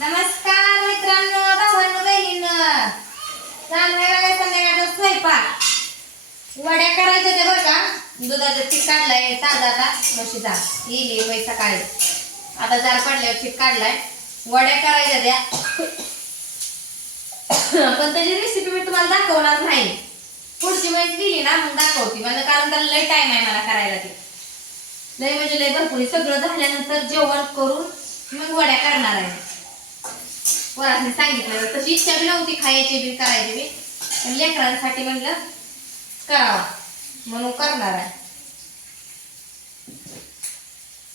नमस्कार मित्रांनो, भावांनो, बहिणींनो. चाललाय संध्याकाळचा स्वयंपाक. वड्या करायच्या ते बरं का. दुधाचं पीठ काढलाय ताजा आता म्हशीचा. येईल वय सकाळी. आता जार पडल्यावर पीठ काढलाय. वड्या करायच्या त्या. पण त्याची रेसिपी मी तुम्हाला दाखवणार नाही. पुढची वेळेस गेली ना मग दाखवते मला, कारण त्याला लय टाइम आहे मला करायला. ते लय म्हणजे लय भरपूर. सगळं झाल्यानंतर जेवण करून मग वड्या करणार आहे. वराने सांगितलं तशी इच्छा बी नव्हती खायची बी करायची बी, पण लेकरांसाठी म्हणलं करावा म्हणून करणार आहे.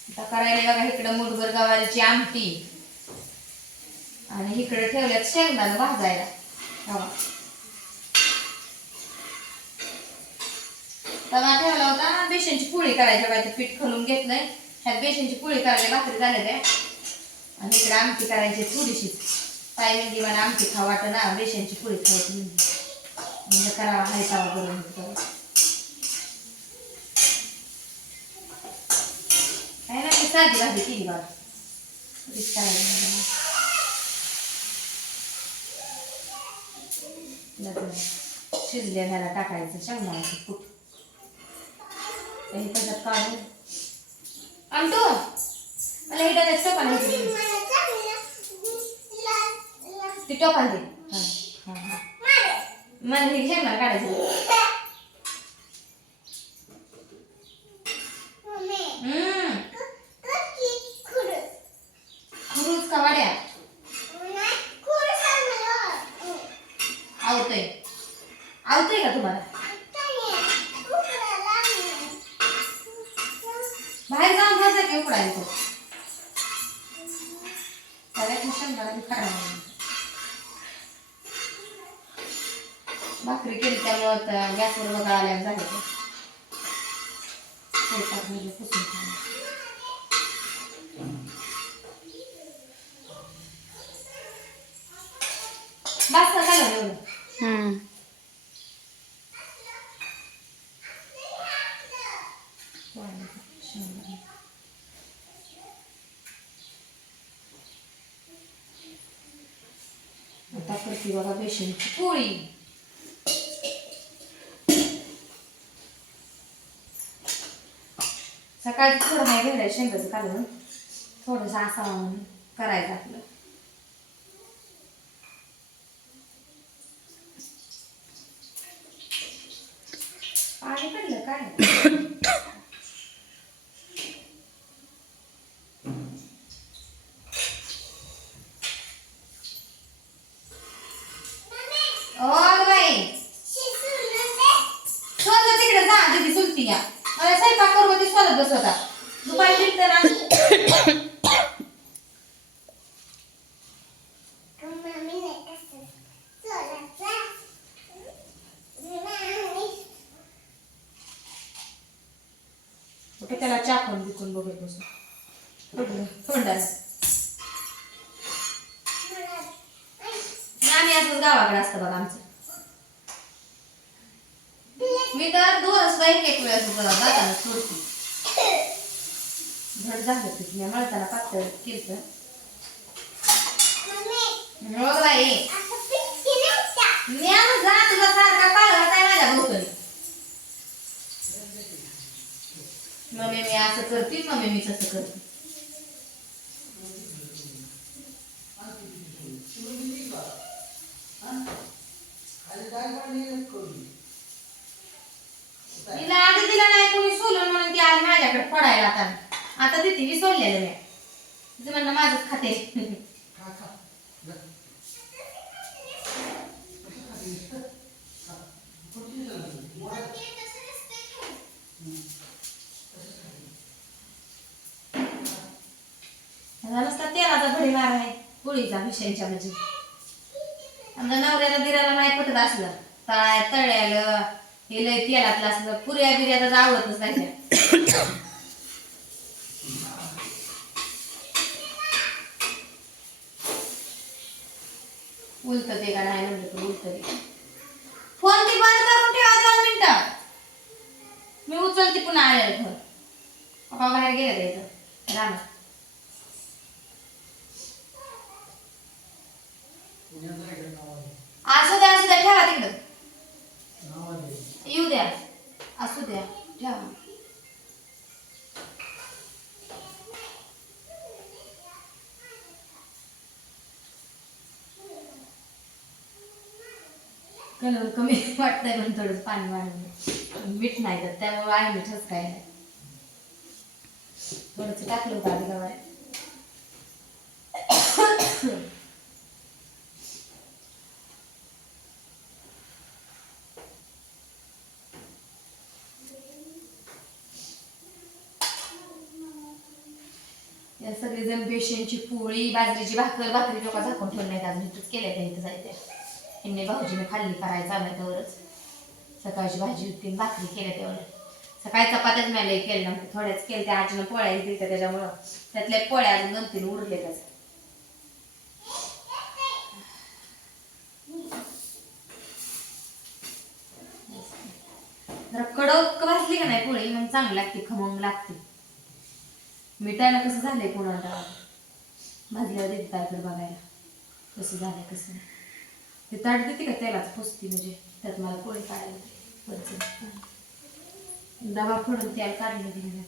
आता करायला बघा, इकडं मुठभर गवारीची आमटी आणि इकडे ठेवल्यात शेंगदाणा भाजायला. तवा ठेवला होता. बेसनची पोळी करायची बघा. पीठ खलून घेतलंय. ह्यात बेसनची पोळी करायला भाकरी झाल्या त्या, आणि इकडे आमटी करायची थोडीशी. ताई म्हणजे मला आमटी खाऊ वाटत ना, बेसनची पोळी खायची म्हणजे करावा हायसावा करून. काय ना मी साधी भाजी केली बघा. शिजल्या ह्याला टाकायचं शेंगदाण्याचं कूट. काही त्याच्यात काढून आणतो मला हे डब्यात टोपाला ती टोपाल दे. मला हे शेंगदाणा काढायचं. खुरूच का वाड्या आवतय आवतय का तुम्हाला? बाहेर जाऊन घ्यायचा की उकडायला तो. भाकरी केली त्यामुळं गॅसवर बघा आल्या झाले ते स्वयंपाक म्हणजे पुसून खाणं. बस का झालं एवढं? आता करते बघा बेसनची पोळी. सकाळी थोडं नाही भेटाय शेंगाचं काढून थोडंसं असावा म्हणून करायचं आपलं. पाणी पडलं काय? तिकडे जा दीदी सुलती या. मला स्वयंपाक करू ती सोलत बसवता. दुपारी फिरतं ना. त्याला चाकून बिकून बघत बसून तोंडाला. आम्ही असंच गावाकडे असतं बघा आमचं. मी तर दोन सुद्धा एक वेळेस जाताना सोडती. झड झालं तिथे मी मळताना पातळ केलं. मग बाई मी जा तुला सारखा पाळत आहे माझ्या भोवतणी. मम्मी मी असं करते, मम्मी मी तसं करते. तिला आधी दिला नाही कोणी सोलून म्हणून ती आली माझ्याकडे पडायला. आता तिथे मी सोडलेलं मी. तिचं म्हणणं माझंच खाते. नुसता तेलाचा भडीमार आहे पोळीचा विषयांच्या. म्हणजे आमच्या नवऱ्याला दिराला नाही पटत असलं तळ्यालं हे लय तेलातलं असलं. पुऱ्या बिर्या तर आवडतच नाही. उलट ते का नाही म्हणलं तर उलट ते. फोन ती बंद करून ठेवा 2 मिनिटं. मी उचलते पुन्हा आलेलं फोन. पप्पा बाहेर गेले इथं रानात. असू द्या ठेवा तिकडं. येऊ द्या, असू द्या ठेवा. कलर कमी वाटतंय म्हणून थोडंच पाणी वाढवलं. मीठ नाही तर त्यामुळे आहे मीठच काय नाही. थोडंसं टाकलं होतं आधी गवारी. या सगळेजण बेसनची पोळी, बाजरीची भाकरी लोक झाकून ठेवून नाहीत अजून. इथंच केल्या त्या इथं जायच्या. यांनी भाऊजीने खाल्ली करायचं आलं त्यावरच. सकाळची भाजी होती, भाकरी केल्या त्यावर. सकाळी चपात्याच मला केल्या नव्हत्या, थोड्याच केल्या. त्या आजीनं पोळ्या दिल्या त्याच्यामुळं त्यातल्या पोळ्या अजून 2-3 उरले त्याच. जरा कडक भाजली का नाही पोळी मग चांगली लागते, खमंग लागते. मिठायला कसं झालंय कोणाला भाजल्यावर देत काय तर बघायला कसं झालंय कसं नाही. ते ताट देते का त्यालाच पुसती, म्हणजे त्यात मला पोळी काढायला डबा फोडून त्याला काढलं दिलं.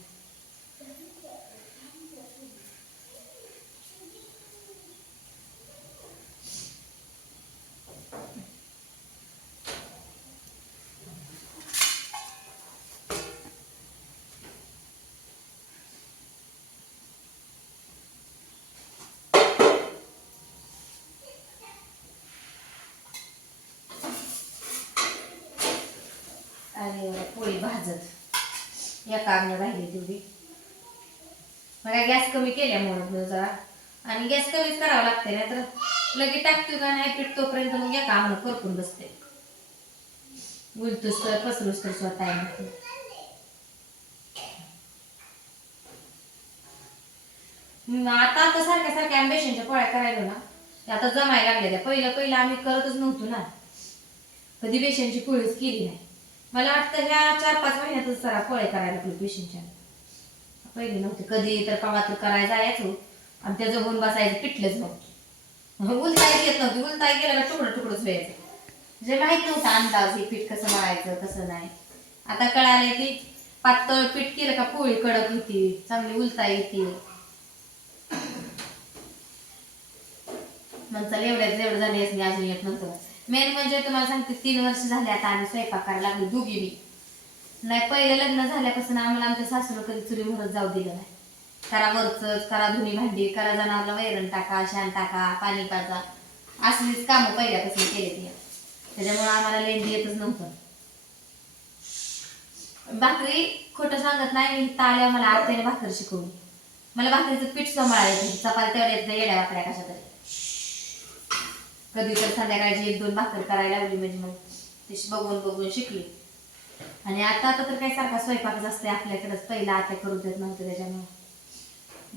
आणि पोळी भाजत या कामं राहिली तेवढी. मला गॅस कमी केल्यामुळं जरा, आणि गॅस कमीच करावं लागते नाही तर लगेच टाकतो का नाही पीठ तोपर्यंत मग या कामं करपून बसते. उलतोस तर पसरूस तर स्वतः आता आता सारख्या बेसनच्या पोळ्या करायला ना ते आता जमायला लागले. त्या पहिलं आम्ही करतच नव्हतो ना, कधी बेसनची पोळीच केली नाही. मला वाटतं ह्या 4-5 महिन्यातच जरा पोळे करायला लागले बेसनच्या. पहिले नव्हते कधी, तर कवा तर करायला जायचो आणि त्याचं होऊन बसायचं पिठलंच नव्हतं. उलताई येत नव्हती, उलताई गेला का तुकडंच व्हायचं. म्हणजे माहित नव्हतं अंदाज हे पीठ कसं मळायचं कसं नाही. आता कळाले की पातळ पीठ केलं का पोळी कडक होती, चांगली उलता येते. म्हणतात एवढं झाले अजून येत नव्हतं. मेन म्हणजे तुम्हाला सांगते 3 वर्ष झाले आता आम्ही स्वयंपाक करायला लागलो दोघी बी. नाही पहिलं लग्न झाल्यापासून आम्हाला आमच्या सासूला कधी चुली मोहरत जाऊ दिलं नाही. करा वरचंच, करा धुणी भांडी, करा जनावरला वैरण टाका, शान टाका, पाणी पाजा, असलीच कामं पहिल्यापासून केले ती. त्याच्यामुळे आम्हाला लेंदी येतच नव्हतं. भाकरी खोटं सांगत नाही, मी आल्यावर मला आत्याने भाकरी शिकवली. मला भाकरीचं पीठ सांभाळायचं, चपाती तेवढ्या येड्या वाकड्या कशा तरी. कधी तर संध्याकाळची 1-2 भाकर करायला लावली म्हणजे मग तशी बघून शिकली. आणि आता तर काही सारखा स्वयंपाकच असते आपल्याकडेच. पहिला आता करू देत नव्हतं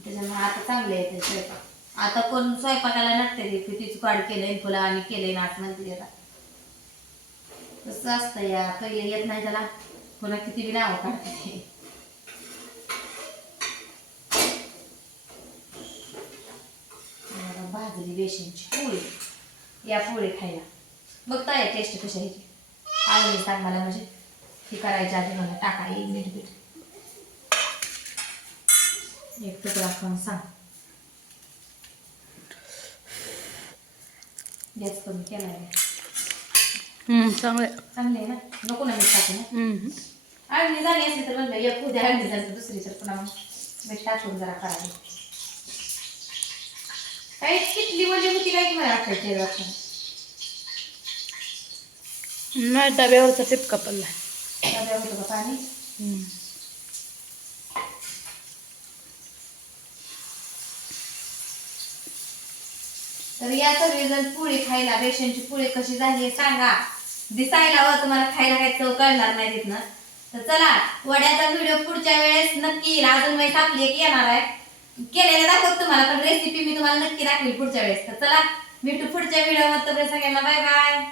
त्याच्यामुळे आता चांगले येते स्वयंपाक. आता कोण स्वयंपाकाला नटते ते पिठीच काढ केलंय फुलं आणि केलंय नाच म्हणते. आता कसं असतं या पहिले येत नाही त्याला पुन्हा किती बी नावं काढते. भाजली बेसनची पोळी, या पोळी खायला बघता या टेस्ट कशा ह्याची. आवडली सांग मला, म्हणजे ती करायच्या आधी मला टाका येईल मीठ बीठ. एक तुकडा पण सांग. गॅस कमी केला आहे. चांगले ना, नको ना मीठ टाकू ना. आळणी झाली असली तर म्हणलं एक उद्या आळणी झाली दुसरी तर पुन्हा मग मीठ टाकून जरा करायला. काही किटली म्हणजे होती काय की मला वाटायची नाही, डब्यावरचा टिपका पडला. डब्या होतं का पाणी. तर या सगळेजण पोळी खायला, बेसनची पोळी कशी झाली सांगा. दिसायला व तुम्हाला खायला काही चव कळणार नाही तिथनं. तर चला वड्याचा व्हिडिओ पुढच्या वेळेस नक्की येईल. अजून माहिती आपली एक येणार आहे, केलेलं दाखवत तुम्हाला, पण रेसिपी मी तुम्हाला नक्की दाखवेल पुढच्या वेळेस. तर चला भेटू पुढच्या व्हिडिओ मध्ये. सगळ्यांना बाय बाय.